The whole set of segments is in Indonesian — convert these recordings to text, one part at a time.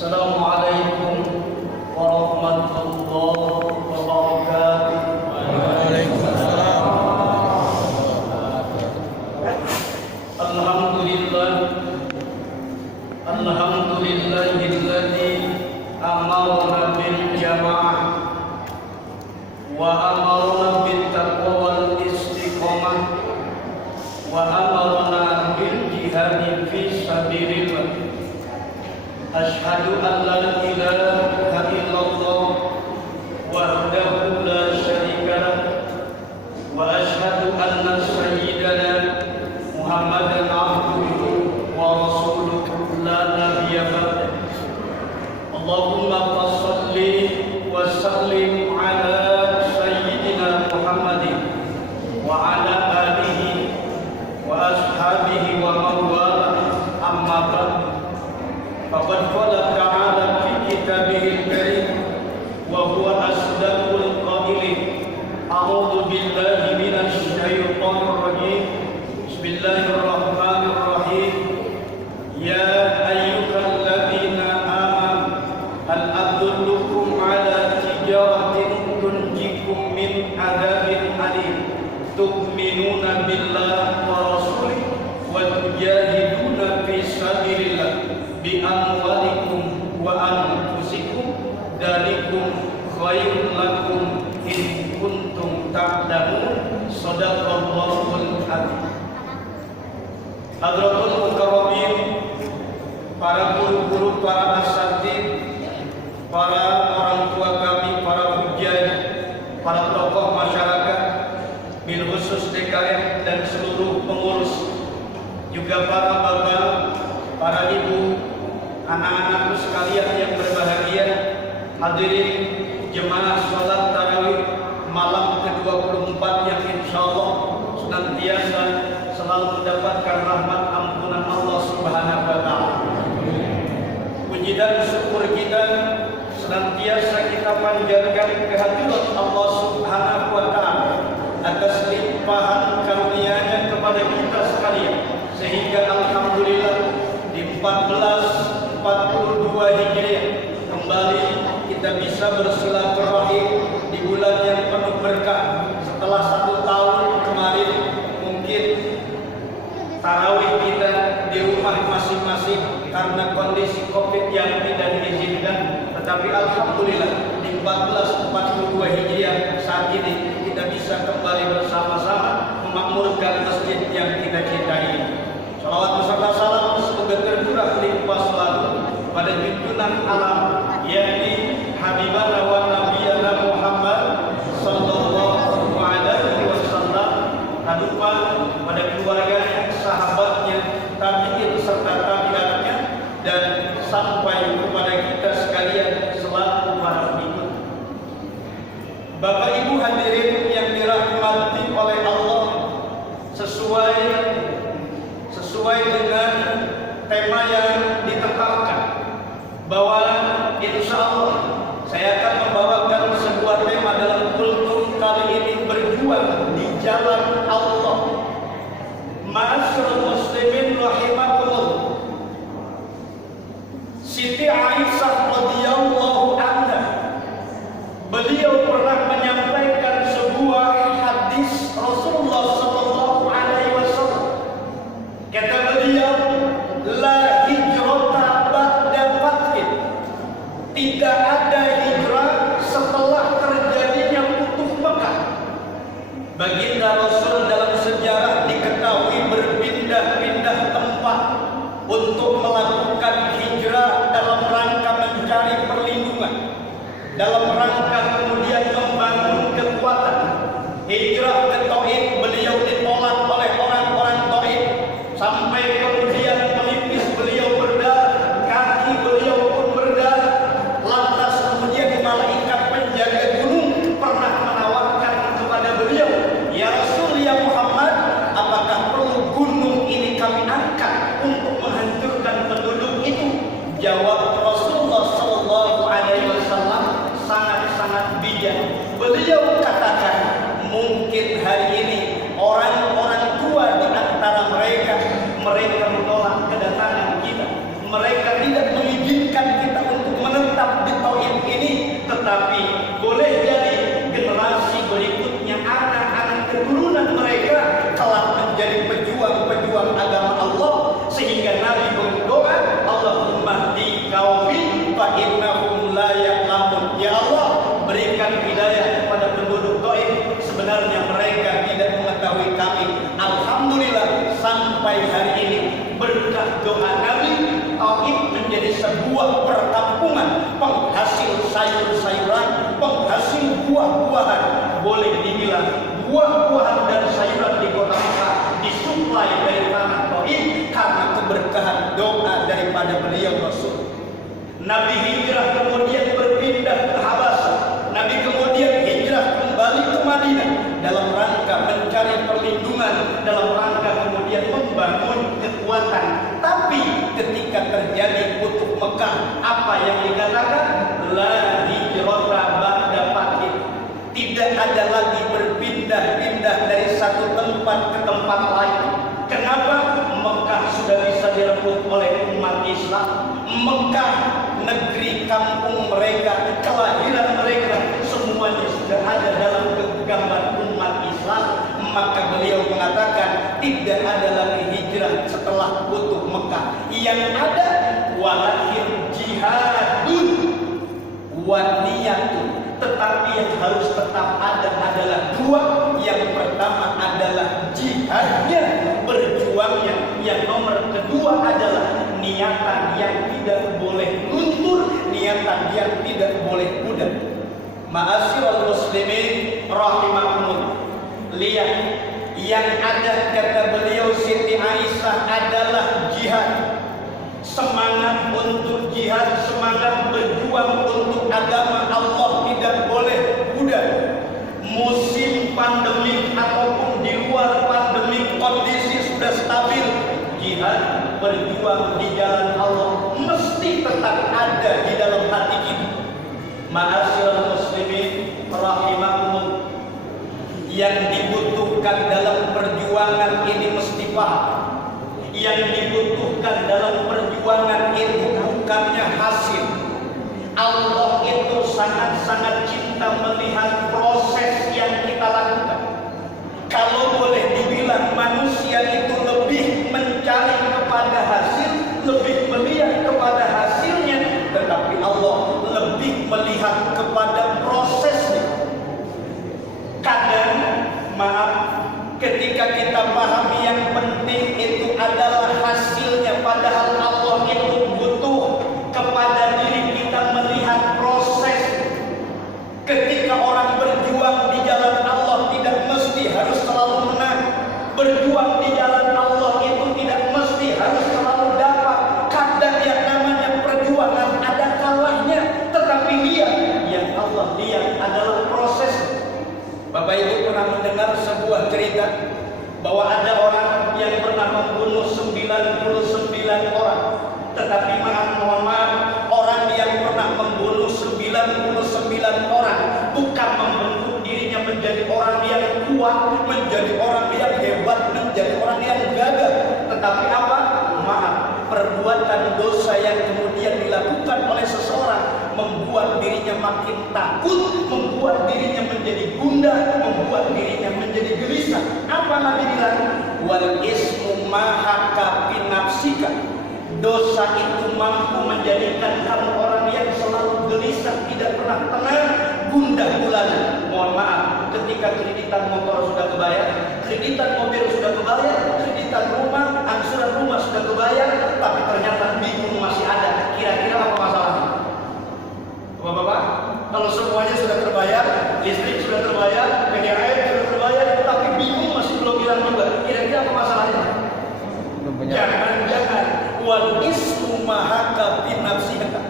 Assalamualaikum warahmatullahi wabarakatuh. Waalaikumsalam. Alhamdulillahilladzi amarna bil jamaah wa amarna bit taqwa wal istiqamah wa amarna bil jihad fi sabilillah. Asyhadu an la ilaha illallah wahdahu la syarika lah wa asyhadu anna sayyidana Muhammadan abduhu wa rasuluhu la nabiyya ba'dah. Allahumma shalli wa sallim ala sayyidina Muhammadin wa ala alihi wa ashabihi wa man wala, amma ba'd. Faqad qala ta'ala fi kitabihil karim wa huwa asdaqul qailin. A'udzu billahi minasy syaithanir rajim. Bismillahirrahmanirrahim. Ya ayyuhalladzina amanu hal adullukum ala tijaratin tunjikum min adzabin alim tu'minuna billahi wa rasulihi wa tujahiduna fi sabilillah bi amwalikum wa anfusikum dzalikum khairul lakum in kuntum ta'lamun. Shadaqallahul adzim. Hadratul mukarramin, para guru-guru, para asatidz, para orang tua kami, para hujjaj, para tokoh masyarakat, bil khusus DKM dan seluruh pengurus, juga para bapak, para ibu, anak-anakku sekalian yang berbahagia, hadirin jemaah salat tarawih malam ke-24 yang insyaallah senantiasa selalu mendapatkan rahmat ampunan Allah Subhanahu wa taala. Puji dan syukur kita senantiasa kita panjatkan kehadirat Allah Subhanahu wa taala atas limpahan karunia-Nya kepada kita sekalian, sehingga alhamdulillah di 1442 Hijriah kembali kita bisa bersilaturahim di bulan yang penuh berkah. Setelah 1 tahun kemarin mungkin tarawih kita di rumah masing-masing karena kondisi Covid yang tidak diizinkan, tetapi alhamdulillah di 1442 Hijriah saat ini kita bisa kembali bersama-sama memakmurkan masjid yang kita cintai. Salawat beserta salam semoga tercurah limpah selalu pada junjungan alam, yakni Habibana wa Nabiyana Muhammad sallallahu alaihi wasallam, tak lupa pada keluarganya, sahabatnya, tabi'in serta tabi'atnya, dan sampai kepada kita sekalian selaku para pengikut. Bapak Ibu hadirin yang dirahmati oleh Allah, sesuai dengan tema yang ditetapkan, bahwa insya Allah saya akan membawakan sebuah tema dalam kultum kali ini, berjuang di jalan Allah. Ma'asyiral muslimin rahimakumullah, Siti Aisyah radhiyallahu anha, beliau pernah menyampaikan sebuah hadis Rasulullah sallallahu alaihi wasallam. Kata beliau, la hijrata ba'da fathin, tidak ada hijrah setelah terjadinya Futuh Mekah. Baginda Rasul dalam sejarah diketahui berpindah-pindah tempat untuk melakukan hijrah dalam rangka mencari perlindungan, dalam rangka kemudian membangun kekuatan. Hijrah ke Taif, beliau ditolak oleh orang-orang Taif, sampai kemudian pelipis beliau berdarah, kaki beliau pun berdarah. Lantas kemudian malaikat penjaga gunung pernah menawarkan kepada beliau, ya Rasul, ya Muhammad, apakah perlu gunung ini kami angkat untuk menghancurkan penduduk itu? Jawab Rasulullah sallallahu alaihi wasallam sangat-sangat bijak. Beliau katakan, mungkin hari ini orang-orang tua di antara mereka menolak kedatangan kita. Mereka tidak mengizinkan kita buah-buahan, boleh dibilang buah-buahan dan sayuran di kota Mekah disuplai dari tanah Taif karena keberkahan doa daripada beliau Rasul. Nabi hijrah kemudian berpindah ke Habasah. Nabi kemudian hijrah kembali ke Madinah dalam rangka mencari perlindungan, dalam rangka kemudian membangun kekuatan. Tapi ketika terjadi Futuh Mekah, apa yang dikatakan? La hijrata ba'da fath. Tidak ada lagi berpindah-pindah dari satu tempat ke tempat lain. Kenapa? Mekah sudah bisa direbut oleh umat Islam. Mekah, negeri kampung mereka, kelahiran mereka, semuanya sudah ada dalam genggaman umat Islam. Maka beliau mengatakan tidak ada lagi hijrah setelah Futuh Mekah. Yang ada walakin jihadun wa niyatun. Tetapi yang harus tetap ada adalah dua. Yang pertama adalah jihadnya, berjuangnya. Yang nomor kedua adalah niatan yang tidak boleh luntur, niatan yang tidak boleh pudar. Ma'asyiral muslimin rahimakumullah. Lihat, yang ada kata beliau Siti Aisyah adalah jihad. Semangat untuk jihad, semangat berjuang untuk agama Allah tidak boleh pudar. Musim pandemik ataupun di luar pandemik, kondisi sudah stabil, jihad berjuang di jalan Allah mesti tetap ada di dalam hati kita. Ma'asyiral muslimin rahimakumullah. Yang dibutuhkan dalam perjuangan ini mesti paham. Yang dibutuhkan dalam perjuangan itu bukannya hasil. Allah itu sangat-sangat cinta melihat proses yang kita lakukan. Kalau boleh dibilang manusia itu lebih mencari kepada hasil, lebih melihat kepada hasilnya, tetapi Allah lebih melihat kepada prosesnya. Kadang, maaf, ketika kita pahami yang penting itu adalah hasilnya, padahal Allah itu butuh kepada diri kita melihat proses. Ketika orang berjuang di jalan Allah tidak mesti harus selalu menang. Berjuang di jalan Allah itu tidak mesti harus selalu dapat. Kadang yang namanya perjuangan ada kalahnya, tetapi lihat, yang Allah lihat adalah proses. Bapak Ibu pernah mendengar sebuah cerita bahwa ada orang yang pernah membunuh 99 orang. Tetapi mohon maaf, orang yang pernah membunuh 99 orang bukan membentuk dirinya menjadi orang yang kuat, menjadi orang yang hebat, menjadi orang yang gagah. Tetapi apa? Maaf, perbuatan dosa yang kemudian dilakukan oleh seseorang membuat dirinya makin takut, membuat dirinya menjadi gundah, membuat dirinya menjadi gelisah. Apa Nabi bilang? Wal ismu mahaka fi nafsika. Dosa itu mampu menjadikan kamu orang yang selalu gelisah, tidak pernah tenang, gundah gulana. Mohon maaf, ketika kreditan motor sudah kebayar, kreditan mobil sudah kebayar, kreditan rumah, angsuran rumah sudah kebayar, tapi ternyata bingung masih ada. Kira-kira apa masalahnya? Bapak-bapak, kalau semuanya sudah terbayar, listrik sudah terbayar, PDAM sudah terbayar, tapi bingung masih belum bilang juga. Kira-kira apa masalahnya? Jangan-jangan wal ismu mahaka fi nafsika,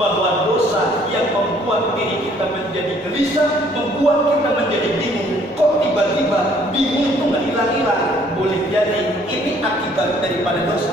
bahwa dosa yang membuat diri kita menjadi gelisah, membuat kita menjadi bingung. Kok tiba-tiba bingung itu nggak hilang-hilang? Boleh jadi ini akibat daripada dosa.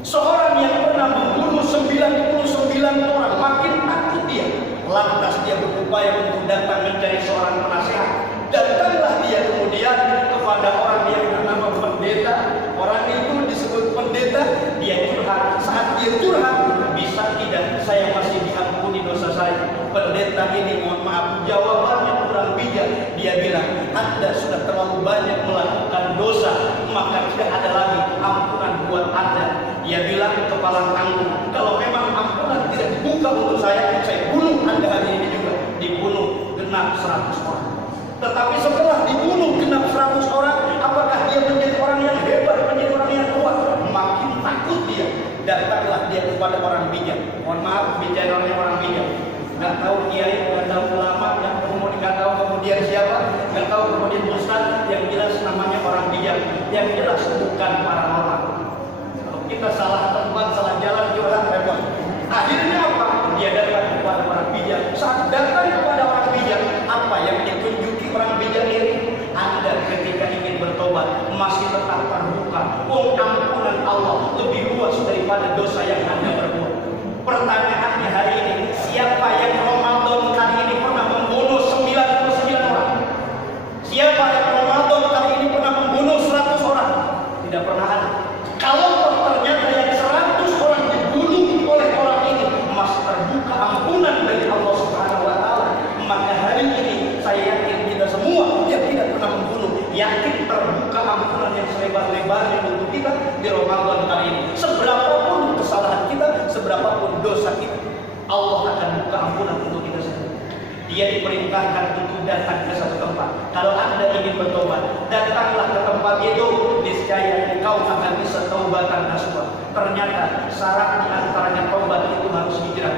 Seorang yang pernah membunuh 99 orang makin takut dia. Lantas dia berupaya untuk datang mencari seorang penasehat. Datanglah dia kemudian kepada orang yang bernama pendeta. Orang itu disebut pendeta. Dia curhat. Saat dia curhat, bisa tidak saya masih diampuni dosa saya? Pendeta ini mohon maaf, jawabannya kurang bijak. Dia bilang, Anda sudah terlalu banyak melakukan dosa, maka tidak ada lagi ampunan buat Anda. Dia bilang kepala tanggung, kalau memang ampunan tidak dibuka untuk saya bunuh Anda hari ini juga. Dibunuh genap 100 orang. Tetapi setelah dibunuh genap 100 orang, apakah dia menjadi orang yang hebat, menjadi orang yang kuat? Makin takut dia. Datanglah dia kepada orang bijak. Mohon maaf, bicaranya orang bijak. Nggak tahu kiai, nggak tahu ulama, nggak tahu dosa kita, Allah akan buka ampunan untuk kita semua. Dia diperintahkan untuk datang ke satu tempat. Kalau Anda ingin bertobat, datanglah ke tempat itu. Niscaya engkau akan bisa taubatan nasuha. Ternyata syarat di antaranya taubat itu harus hijrah.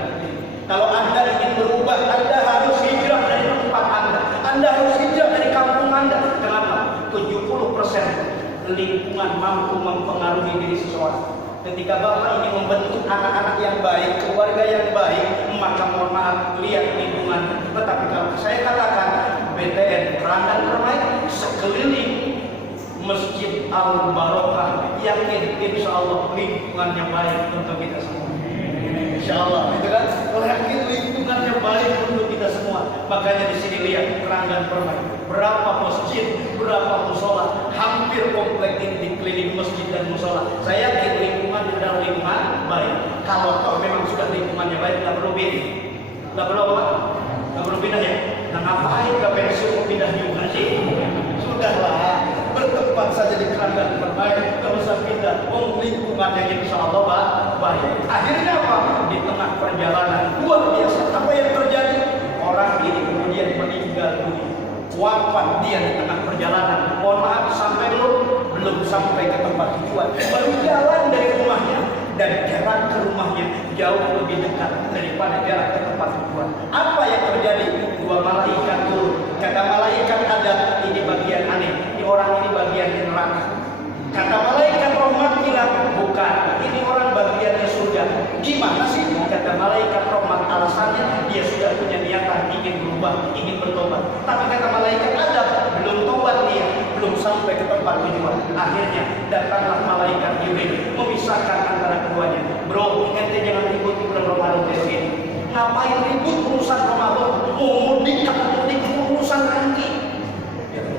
Kalau Anda ingin berubah, Anda harus hijrah dari tempat Anda. Anda harus hijrah dari kampung Anda. Kenapa? 70% lingkungan mampu mempengaruhi diri seseorang. Ketika Bapak ingin membentuk anak-anak yang baik, keluarga yang baik, maka mohon maaf, lihat lingkungan. Tetapi kalau saya katakan BTN Ranggan Permai sekeliling Masjid Al Barokah, yakin insya Allah lingkungannya baik untuk kita semua. Insya Allah, itu kan? Yakin lingkungannya baik untuk kita semua. Makanya di sini lihat Ranggan Permai, berapa masjid, berapa musola, hampir komplek ini dikelilingi masjid dan musola. Saya yakin lingkungannya adalah lingkungan baik. Kalau memang sudah lingkungannya baik, nggak perlu pindah. Nggak perlu apa? Nggak perlu pindah ya. Nah ngapain ke pensiun mau pindah juga sih? Sudahlah, bertempat saja di Ranggan Permai, nggak usah pindah. Lingkungannya insya Allah baik. Akhirnya apa? Di tengah perjalanan luar biasa. Apa yang terjadi? Orang ini kemudian meninggal dunia. Wafat dia di tengah perjalanan. Mohon maaf, sampai belum sampai ke tempat tujuan. Baru jalan dari rumahnya, dan jarak ke rumahnya jauh lebih dekat daripada jarak ke tempat tujuan. Apa yang terjadi? Dua malaikat turun. Kata malaikat ada, ini bagian aneh. Ini orang ini bagian neraka. Kata malaikat rahmat bilang, bukan, ini orang bagiannya surga. Gimana sih? Kata malaikat rahmat, alasannya dia sudah punya niatan ingin berubah, ingin bertobat. Tapi kata malaikat ada, belum tobat dia, belum sampai ke tempat tujuan. Akhirnya datanglah malaikat Jibril memisahkan antara keduanya. Bro, ente jangan ribut di bulan Ramadan besok ini. Ngapain ribut urusan Ramadan? Mau mudik atau mudik urusan nanti.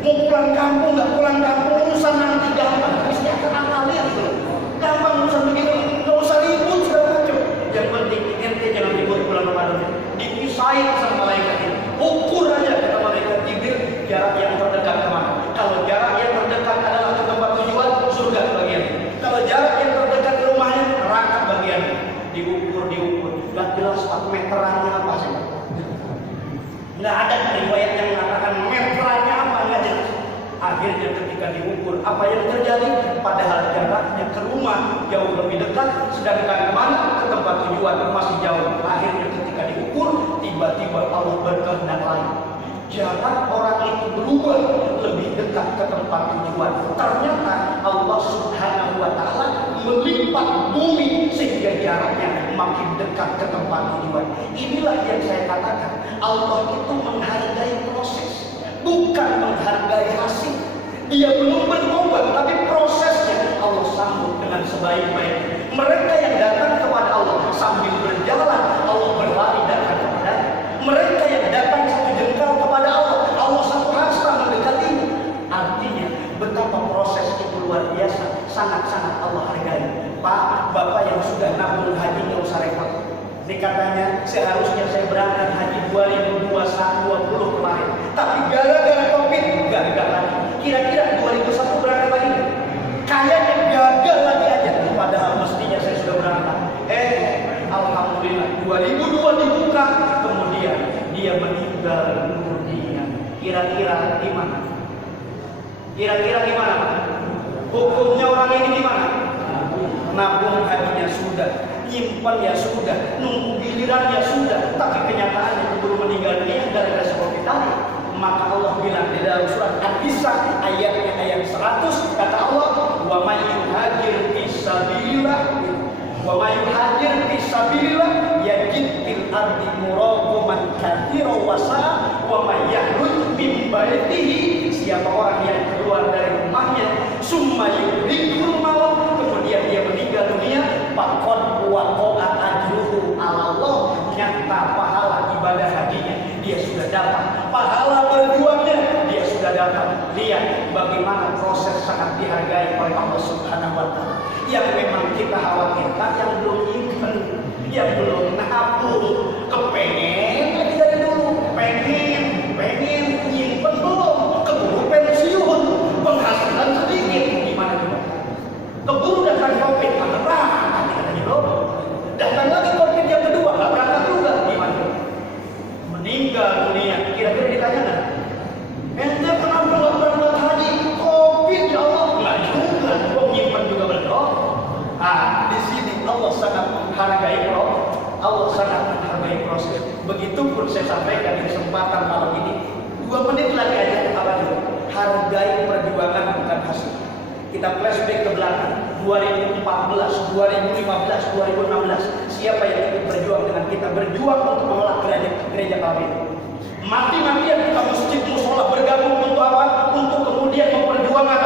Mau pulang kampung nggak pulang kampung urusan nanti gampang. Mesti akan amalir tuh. Gampang urusan begitu. Nggak usah ribut segala macam. Yang penting ente jangan ribut bulan Ramadan. Dipisahin sama malaikat ini. Ukur aja kata malaikat Jibril jarak yang terdekat kemana. Kalau jarak yang terdekat adalah ke tempat tujuan, surga bagian. Kalau jarak yang terdekat ke rumahnya, neraka bagian. Diukur. Gak jelas Pak meterannya apa sih? Nggak ada riwayat yang mengatakan meterannya apa, nggak jelas. Akhirnya ketika diukur, apa yang terjadi? Padahal jaraknya ke rumah jauh lebih dekat, sedangkan kemana? Ke tempat tujuan masih jauh. Akhirnya ketika diukur, tiba-tiba Allah berkehendak lain. Jarak orang itu berubah lebih dekat ke tempat tujuan. Ternyata Allah Subhanahu wa Ta'ala melipat bumi sehingga jaraknya makin dekat ke tempat tujuan. Inilah yang saya katakan, Allah itu menghargai proses, bukan menghargai hasil. Dia belum bertobat, tapi prosesnya Allah sambut dengan sebaik-baiknya. Mereka yang datang kepada Allah sambil berjalan, Allah berlari datang kepada mereka yang datang satu jengkal kepada Allah, Allah satu hasta mendekati. Artinya betapa proses itu luar biasa, sangat-sangat Allah hargai. Pak, Bapak yang sudah nabung haji nggak usah repot. Ini katanya seharusnya saya berangkat haji 2020 kemarin, tapi gara-gara COVID gagal lagi. Kira-kira 2021 berangkat lagi? Kayaknya gagal lagi aja. Padahal mestinya saya sudah berangkat. Alhamdulillah 2002 dibuka, kemudian dia meninggal dunia. Kira-kira gimana? Kira-kira gimana? Hukumnya orang ini gimana? Nabung hajinya sudah, nyimpan ya sudah, nunggu giliran ya sudah, tapi kenyataannya keburu meninggal dunia gara-gara COVID tadi. Maka Allah bilang di dalam surat An-Nisa ayatnya ayat 100, kata Allah, wa may yuhajir fi sabilillah wa may yuhajir fi sabilillah yajid fil ardi muraqaman katsiran wa sa'a wa may yakhruj min baitihi, siapa orang yang keluar dari rumahnya summa yudrikul maut, kemudian dia meninggal dunia, faqad waqa'a ajruhu 'ala Allah, nyata pahala ibadah hajinya dia sudah dapat, pahala berjuangnya dia sudah dapat. Lihat bagaimana proses sangat dihargai oleh Allah Subhanahu wa Ta'ala. Yang memang kita khawatirkan yang belum nyimpen, yang belum nabung, kepengen lagi dari dulu, pengen nyimpen belum, keburu pensiun, penghasilan sedikit, gimana coba? Keburu datang COVID, katanya belum, datang lagi COVID yang Allah sangat menghargai proses. Begitupun saya sampaikan di kesempatan malam ini, 2 menit lagi aja hargai perjuangan bukan hasil. Kita flashback ke belakang 2014, 2015, 2016. Siapa yang ikut berjuang dengan kita? Berjuang untuk menolak gereja kami. Mati-matian kita masjid musola bergabung untuk apa? Untuk kemudian memperjuangkan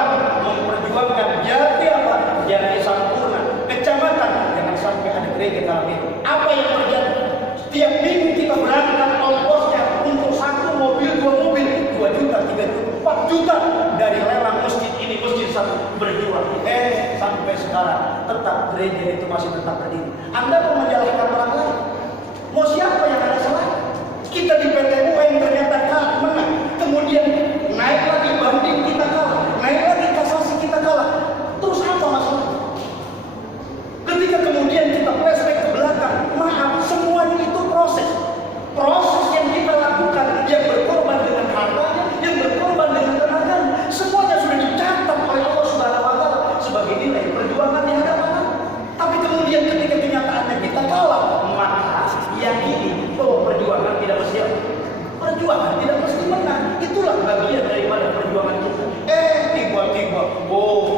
jadi apa? Jadi sampurna. Kecamatan jangan sampai ada gereja kami. Apa yang terjadi? Setiap minggu kita berangkat ongkosnya untuk 1 mobil, 2 mobil, 2 juta, 3 juta, 4 juta dari lelang masjid ini, masjid satu berjuang. Sampai sekarang tetap gereja itu masih tetap berdiri. Anda mau menjalankan orang lain? Mau siapa yang ada salah? Kita di PT UN ternyata kalah menang, kemudian naik lagi banding kita kalah, naik lagi kasasi kita kalah. Terus apa masalah? Ketika kemudian kita flashback ke belakang, maaf, semuanya itu proses yang kita lakukan, yang berkorban dengan hartanya, yang berkorban dengan tenaganya, semuanya sudah dicatat oleh Allah Subhanahu wa Ta'ala sebagai nilai perjuangan di hadapan Allah. Tapi kemudian ketika kenyataannya kita kalah, maka yakini bahwa perjuangan tidak mesti menang. Itulah bagian daripada perjuangan kita. Tiba-tiba,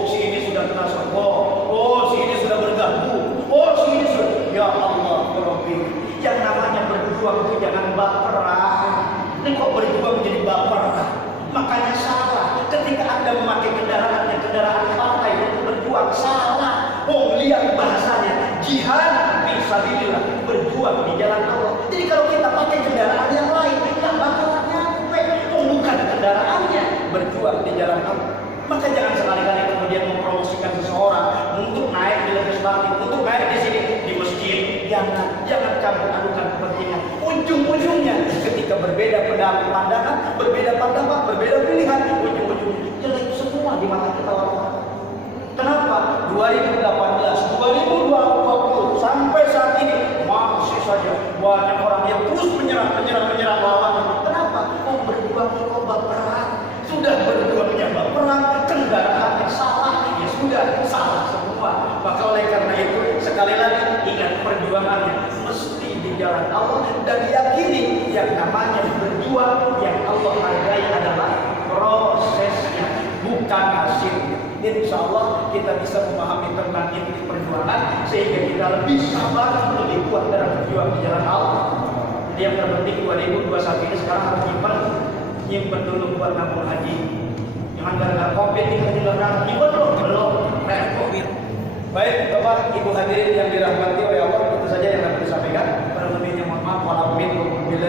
si ini sudah kena sokong, si ini sudah bergabung, si ini sudah, ya Allah, ya Rabbi. Yang namanya berjuang itu jangan baperan. Ini kok berjuang menjadi baperan? Makanya salah ketika Anda memakai kendaraan partai untuk berjuang, salah. Lihat bahasanya, jihad fisabilillah, berjuang di jalan Allah. Jadi kalau kita pakai kendaraan yang lain, nggak bakalan nyampe. Bukan kendaraannya, berjuang di jalan Allah. Maka jangan sekali-kali kemudian mempromosikan seseorang untuk naik di legislatif, untuk naik di sini di masjid. Jangan campur adukan kepentingan. Ujung-ujungnya ketika berbeda pandangan, berbeda pendapat, berbeda pilihan, ujung-ujungnya jelek semua di mata kita orang. Kenapa? 2018, 2020 sampai saat ini masih saja banyak orang yang terus menyerang lawan. Kenapa? Berjuang kok baperan. Sudah berjuangnya baperan, kendaraannya salah, ya sudah salah semua. Maka oleh karena itu sekali lagi ingat, perjuangannya mesti di jalan Allah dan yakini yang namanya berjuang yang Allah hargai adalah prosesnya, bukan hasilnya. Insya Allah kita bisa memahami tentang inti perjuangan sehingga kita lebih sabar, lebih kuat dalam berjuang di jalan Allah. Jadi yang terpenting 2021 ini sekarang harus nyimpen dulu buat nabung haji. Jangan gara-gara COVID kita juga nyimpen belum repot. Baik Bapak Ibu hadirin yang dirahmati oleh Allah, itu saja yang dapat disampaikan. Pada lebihnya mohon maaf. Walaupun bila